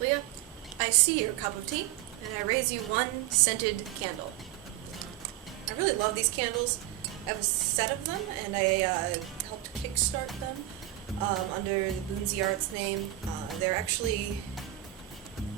Leah, I see your cup of tea, and I raise you one scented candle. I really love these candles. I have a set of them, and I helped kickstart them under the Boonsy Arts name. They're actually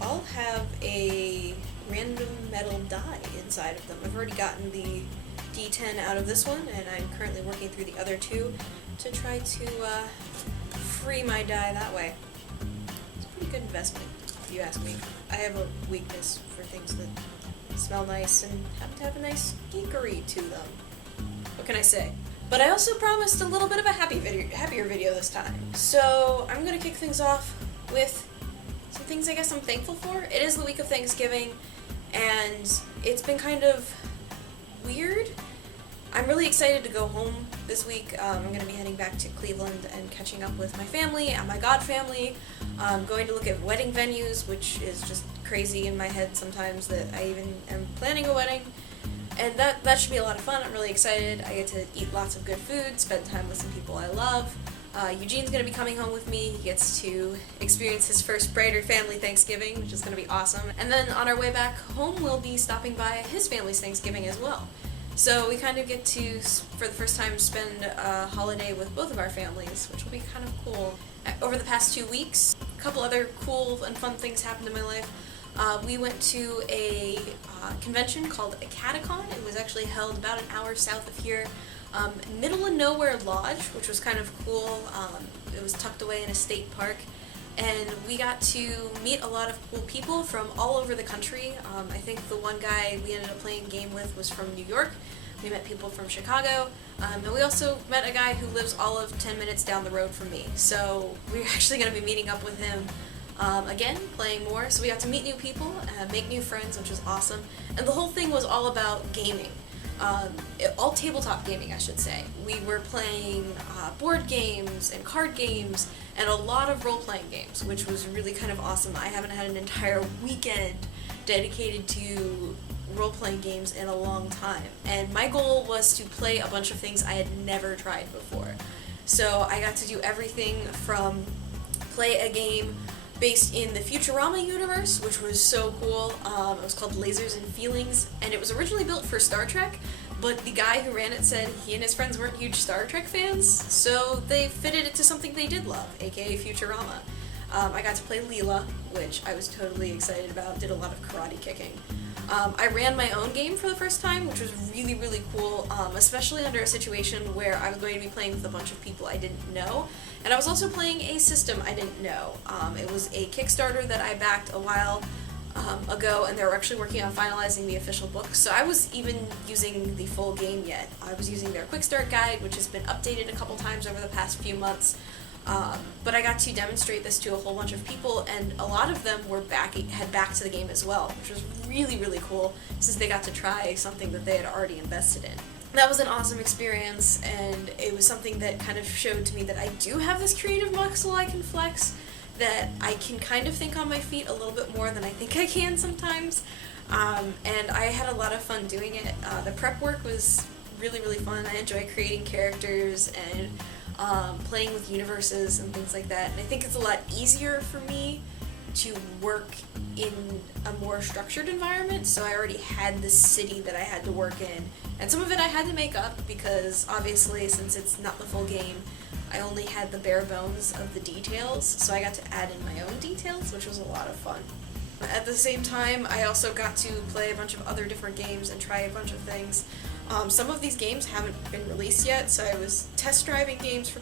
all have a random metal die inside of them. I've already gotten the D10 out of this one, and I'm currently working through the other two to try to free my die that way. It's a pretty good investment, if you ask me. I have a weakness for things that smell nice and happen to have a nice geekery to them. What can I say? But I also promised a little bit of a happier video this time. So I'm gonna kick things off with some things I guess I'm thankful for. It is the week of Thanksgiving, and it's been kind of weird. I'm really excited to go home this week. I'm going to be heading back to Cleveland and catching up with my family and my god family. I'm going to look at wedding venues, which is just crazy in my head sometimes that I even am planning a wedding. And that should be a lot of fun. I'm really excited. I get to eat lots of good food, spend time with some people I love. Eugene's going to be coming home with me. He gets to experience his first brighter family Thanksgiving, which is going to be awesome. And then on our way back home, we'll be stopping by his family's Thanksgiving as well. So we kind of get to, for the first time, spend a holiday with both of our families, which will be kind of cool. Over the past 2 weeks, a couple other cool and fun things happened in my life. We went to a convention called Acadecon. It was actually held about an hour south of here. Middle of Nowhere Lodge, which was kind of cool. It was tucked away in a state park, and we got to meet a lot of cool people from all over the country. I think the one guy we ended up playing a game with was from New York. We met people from Chicago, and we also met a guy who lives all of 10 minutes down the road from me. So we're actually going to be meeting up with him again, playing more. So we got to meet new people, make new friends, which was awesome. And the whole thing was all about gaming. All tabletop gaming, I should say. We were playing board games and card games and a lot of role-playing games, which was really kind of awesome. I haven't had an entire weekend dedicated to role-playing games in a long time. And my goal was to play a bunch of things I had never tried before. So I got to do everything from play a game based in the Futurama universe, which was so cool. It was called Lasers and Feelings, and it was originally built for Star Trek, but the guy who ran it said he and his friends weren't huge Star Trek fans, so they fitted it to something they did love, aka Futurama. I got to play Leela, which I was totally excited about, did a lot of karate kicking. I ran my own game for the first time, which was really, really cool, especially under a situation where I was going to be playing with a bunch of people I didn't know, and I was also playing a system I didn't know. It was a Kickstarter that I backed a while ago, and they were actually working on finalizing the official book, so I was even using the full game yet. I was using their Quick Start Guide, which has been updated a couple times over the past few months. But I got to demonstrate this to a whole bunch of people, and a lot of them had backed to the game as well, which was really, really cool, since they got to try something that they had already invested in. That was an awesome experience, and it was something that kind of showed to me that I do have this creative muscle I can flex, that I can kind of think on my feet a little bit more than I think I can sometimes, and I had a lot of fun doing it. The prep work was really, really fun. I enjoy creating characters and playing with universes and things like that, and I think it's a lot easier for me to work in a more structured environment, so I already had this city that I had to work in, and some of it I had to make up because obviously since it's not the full game, I only had the bare bones of the details, so I got to add in my own details, which was a lot of fun. At the same time, I also got to play a bunch of other different games and try a bunch of things. Some of these games haven't been released yet, so I was test driving games for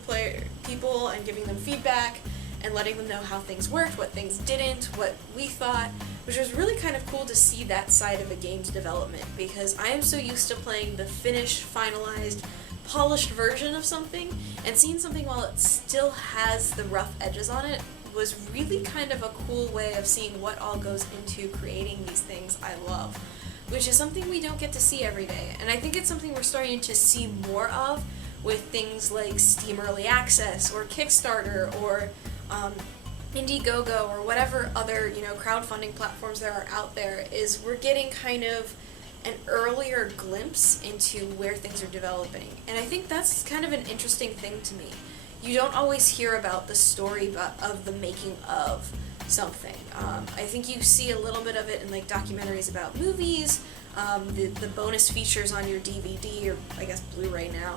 people and giving them feedback and letting them know how things worked, what things didn't, what we thought, which was really kind of cool to see that side of a game's development, because I am so used to playing the finished, finalized, polished version of something, and seeing something while it still has the rough edges on it was really kind of a cool way of seeing what all goes into creating these things I love, which is something we don't get to see every day. And I think it's something we're starting to see more of with things like Steam Early Access or Kickstarter or Indiegogo or whatever other, crowdfunding platforms there are out there, is we're getting kind of an earlier glimpse into where things are developing. And I think that's kind of an interesting thing to me. You don't always hear about the story of the making of something. I think you see a little bit of it in like documentaries about movies, the bonus features on your DVD, or I guess Blu-ray now,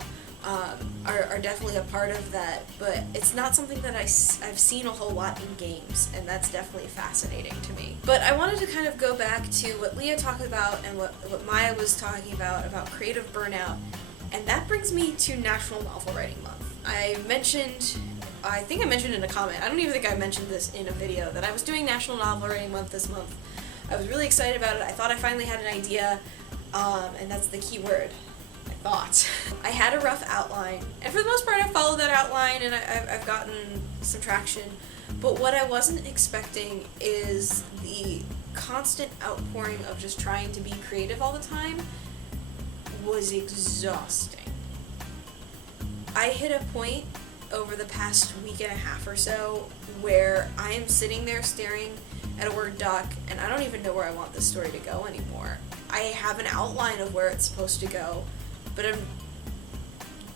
are definitely a part of that, but it's not something that I've seen a whole lot in games, and that's definitely fascinating to me. But I wanted to kind of go back to what Leah talked about and what Maya was talking about creative burnout, and that brings me to National Novel Writing Month. I think I mentioned in a comment, I don't even think I mentioned this in a video, that I was doing National Novel Writing Month this month. I was really excited about it. I thought I finally had an idea, and that's the key word. I thought. I had a rough outline, and for the most part I followed that outline, and I've gotten some traction, but what I wasn't expecting is the constant outpouring of just trying to be creative all the time was exhausting. I hit a point over the past week and a half or so where I am sitting there staring at a Word doc, and I don't even know where I want this story to go anymore. I have an outline of where it's supposed to go, but I'm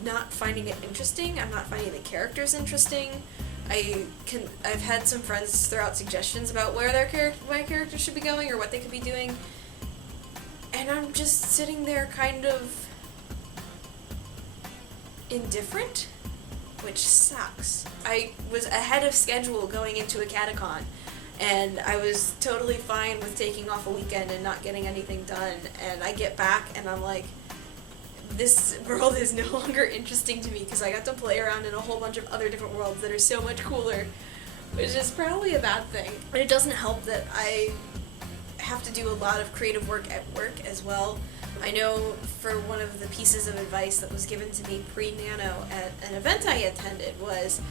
not finding it interesting. I'm not finding the characters interesting. I've had some friends throw out suggestions about where my character should be going or what they could be doing, and I'm just sitting there kind of indifferent, which sucks. I was ahead of schedule going into Acadecon, and I was totally fine with taking off a weekend and not getting anything done, and I get back and I'm like, this world is no longer interesting to me because I got to play around in a whole bunch of other different worlds that are so much cooler, which is probably a bad thing. But it doesn't help that I have to do a lot of creative work at work as well. I know for one of the pieces of advice that was given to me pre-Nano at an event I attended was,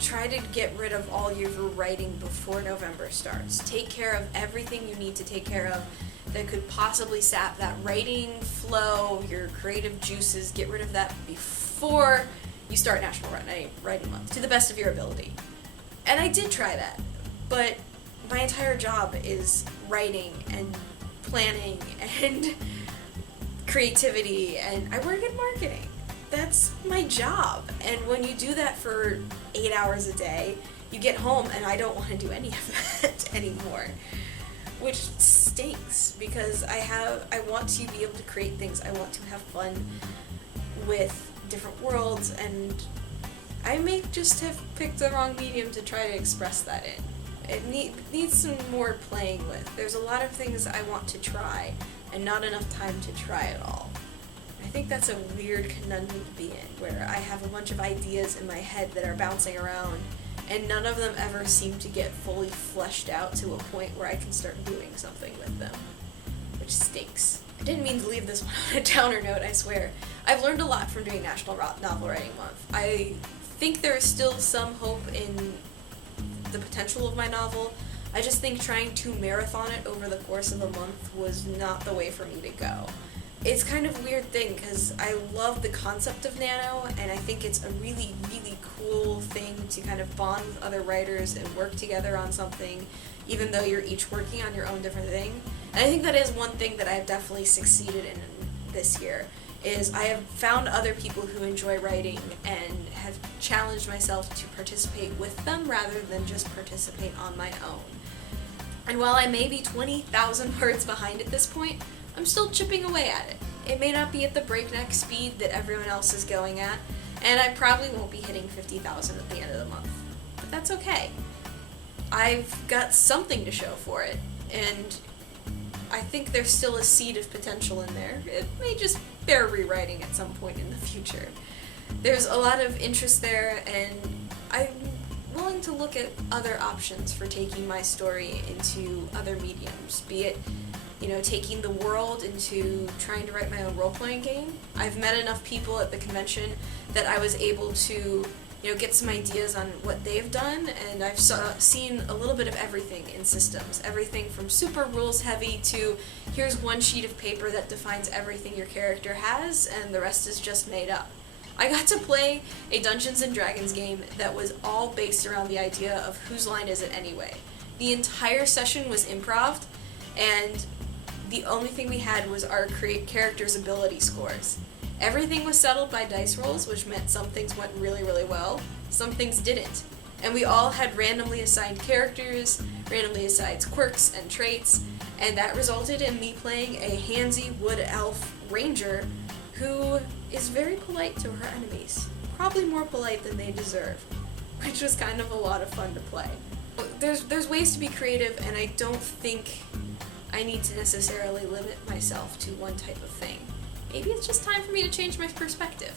try to get rid of all your writing before November starts. Take care of everything you need to take care of that could possibly sap that writing flow, your creative juices. Get rid of that before you start National Writing Month, to the best of your ability. And I did try that, but my entire job is writing and planning and creativity, and I work in marketing. That's my job. And when you do that for 8 hours a day, you get home and I don't want to do any of that anymore, which stinks because I want to be able to create things. I want to have fun with different worlds, and I may just have picked the wrong medium to try to express that in. It needs some more playing with. There's a lot of things I want to try, and not enough time to try it all. I think that's a weird conundrum to be in, where I have a bunch of ideas in my head that are bouncing around, and none of them ever seem to get fully fleshed out to a point where I can start doing something with them, which stinks. I didn't mean to leave this one on a downer note, I swear. I've learned a lot from doing National Novel Writing Month. I think there is still some hope in the potential of my novel. I just think trying to marathon it over the course of a month was not the way for me to go. It's kind of a weird thing because I love the concept of Nano, and I think it's a really, really cool thing to kind of bond with other writers and work together on something, even though you're each working on your own different thing. And I think that is one thing that I've definitely succeeded in this year, is I have found other people who enjoy writing and have challenged myself to participate with them rather than just participate on my own. And while I may be 20,000 words behind at this point, I'm still chipping away at it. It may not be at the breakneck speed that everyone else is going at, and I probably won't be hitting 50,000 at the end of the month. But that's okay. I've got something to show for it, and I think there's still a seed of potential in there. It may just bear rewriting at some point in the future. There's a lot of interest there, and I'm willing to look at other options for taking my story into other mediums, be it taking the world into trying to write my own role-playing game. I've met enough people at the convention that I was able to get some ideas on what they've done, and I've seen a little bit of everything in systems. Everything from super rules heavy to here's one sheet of paper that defines everything your character has, and the rest is just made up. I got to play a Dungeons & Dragons game that was all based around the idea of whose line is it anyway. The entire session was improv, and the only thing we had was our characters' ability scores. Everything was settled by dice rolls, which meant some things went really, really well, some things didn't. And we all had randomly assigned characters, randomly assigned quirks and traits, and that resulted in me playing a handsy wood elf ranger who is very polite to her enemies. Probably more polite than they deserve, which was kind of a lot of fun to play. There's ways to be creative, and I don't think I need to necessarily limit myself to one type of thing. Maybe it's just time for me to change my perspective.